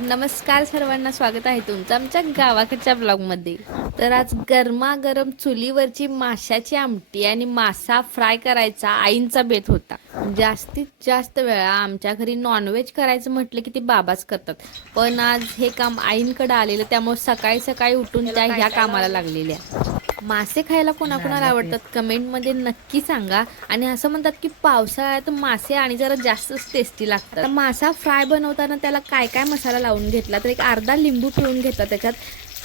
नमस्कार सर्वांना, स्वागत आहे तुमचं आमच्या गावाकडच्या ब्लॉगमध्ये. तर आज गरमागरम चुलीवरची माशाची आमटी आणि मासा फ्राय करायचा आईंचा बेत होता. जास्तीत जास्त वेळा आमच्या घरी नॉनव्हेज करायचं म्हटलं की ते बाबाच करतात, पण आज हे काम आईंकडे आलेलं, त्यामुळे सकाळी सकाळी उठून त्या ह्या कामाला लागलेल्या. मासे खायला कोणाकोणाला आवडतात कमेंटमध्ये नक्की सांगा. आणि असं म्हणतात की पावसाळ्यात मासे आणि जरा जास्तच टेस्टी लागतात. मासा फ्राय बनवताना त्याला काय काय मसाला लावून घेतला तर एक अर्धा लिंबू पिळून घेतला, त्याच्यात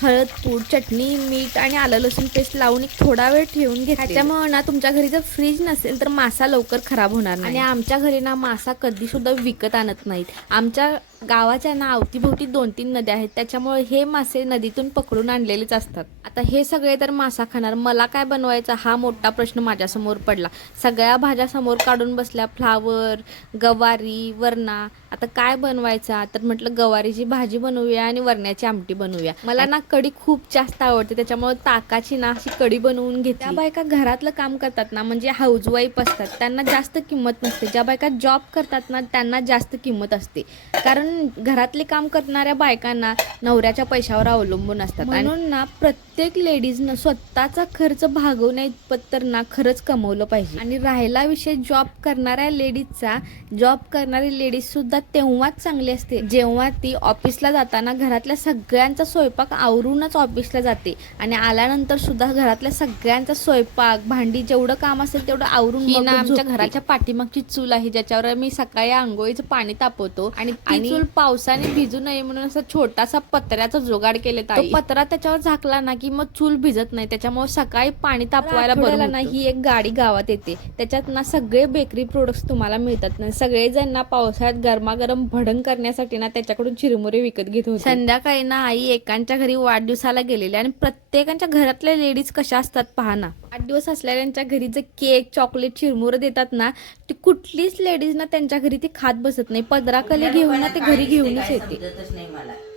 हळद पूड, चटणी, मीठ आणि आलं लसूण पेस्ट लावून एक थोडा वेळ ठेवून घेतला. त्याच्यामुळे ना तुमच्या घरी जर फ्रीज नसेल तर मासा लवकर खराब होणार नाही. आणि आमच्या घरी ना मासा कधी सुद्धा विकत आणत नाहीत. आमच्या गावाच्या ना अवतीभोवती 2-3 नद्या आहेत, त्याच्यामुळे हे मासे नदीतून पकडून आणलेलेच असतात. आता हे सगळे तर मासा खाणार, मला काय बनवायचा हा मोठा प्रश्न माझ्यासमोर पडला. सगळ्या भाज्या समोर काढून बसल्या, फ्लावर, गवारी, वरणा. आता काय बनवायचा, तर म्हटलं गवारीची भाजी बनवूया आणि वरण्याची आमटी बनवूया. मला ना कढी खूप जास्त आवडते, त्याच्यामुळे ताकाची ना अशी कढी बनवून घेतली. त्या बायका घरातलं काम करतात ना, म्हणजे हाऊसवाईफ असतात, त्यांना जास्त किंमत नसते. ज्या बायका जॉब करतात ना त्यांना जास्त किंमत असते, कारण घरातले काम करणाऱ्या बायकांना नवऱ्याच्या पैशावर अवलंबून असतात. म्हणून ना प्रत्येक लेडीजनं स्वतःचा खर्च भागवण्या इतपत तर ना खरंच कमवलं पाहिजे. आणि राहिला विषय जॉब करणाऱ्या लेडीजचा, जॉब करणारी लेडीज सुद्धा तेव्हाच चांगली असते जेव्हा ती ऑफिसला जाताना घरातल्या सगळ्यांचा स्वयंपाक आवरूनच ऑफिसला जाते आणि आल्यानंतर सुद्धा घरातल्या सगळ्यांचा स्वयंपाक, भांडी, जेवढं काम असेल तेवढं आवरून. ही ना आमच्या घराच्या पाठीमागची चूल आहे, ज्याच्यावर मी सकाळी आंघोळीचं पाणी तापवतो. आणि ती चूल पावसाने भिजू नये म्हणून असा छोटासा पत्र्याचा जुगाड केलेत. तो पत्रा त्याच्यावर झाकला ना की मग चूल भिजत नाही, त्याच्यामुळे सकाळी पाणी तापवायला बरं ना. ही एक गाडी गावात येते, त्याच्यात ना सगळे बेकरी प्रोडक्ट्स तुम्हाला मिळतात ना. सगळेजण ना पावसाळ्यात गरमागरम भडंग करण्यासाठी ना त्याच्याकडून चिरमुरे विकत घेत होते. संध्याकाळी ना आई एकांच्या घरी वाढदिवसाला गेलेली, आणि प्रत्येकांच्या घरातल्या लेडीज कशा असतात पहा ना. वाढदिवस असलेल्यांच्या घरी जे केक, चॉकलेट, चिरमुरे देतात ना, ती कुठलीच लेडीज ना त्यांच्या घरी ती खात बसत नाही. पदराकले घेऊन ना ते घरी घेऊनच येते.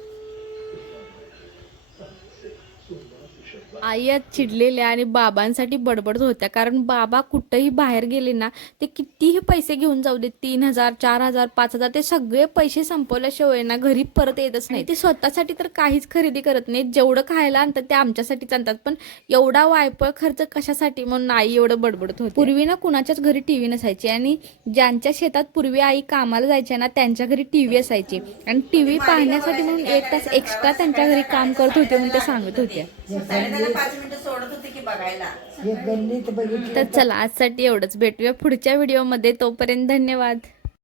आई आज चिडलेल्या आणि बाबांसाठी बडबडत होत्या, कारण बाबा कुठंही बाहेर गेले ना ते कितीही पैसे घेऊन जाऊ दे, 3,000, 4,000, 5,000, ते सगळे पैसे संपवल्याशिवाय ना घरी परत येतच नाही. ते स्वतःसाठी तर काहीच खरेदी करत नाही, जेवढं खायला आणतात ते आमच्यासाठीच आणतात, पण एवढा वायपळ खर्च कशासाठी म्हणून आई एवढं बडबडत होती. पूर्वी ना कुणाच्याच घरी टीव्ही नसायची, आणि ज्यांच्या शेतात पूर्वी आई कामाला जायच्या ना त्यांच्या घरी टीव्ही असायची, आणि टीव्ही पाहण्यासाठी म्हणून 1 तास एक्स्ट्रा त्यांच्या घरी काम करत होते म्हणून ते सांगत होत्या. 5 मिनिटं सोडत होते की बघायला. तर चला आजसाठी एवढंच, भेटूया पुढच्या व्हिडिओमध्ये, तोपर्यंत धन्यवाद.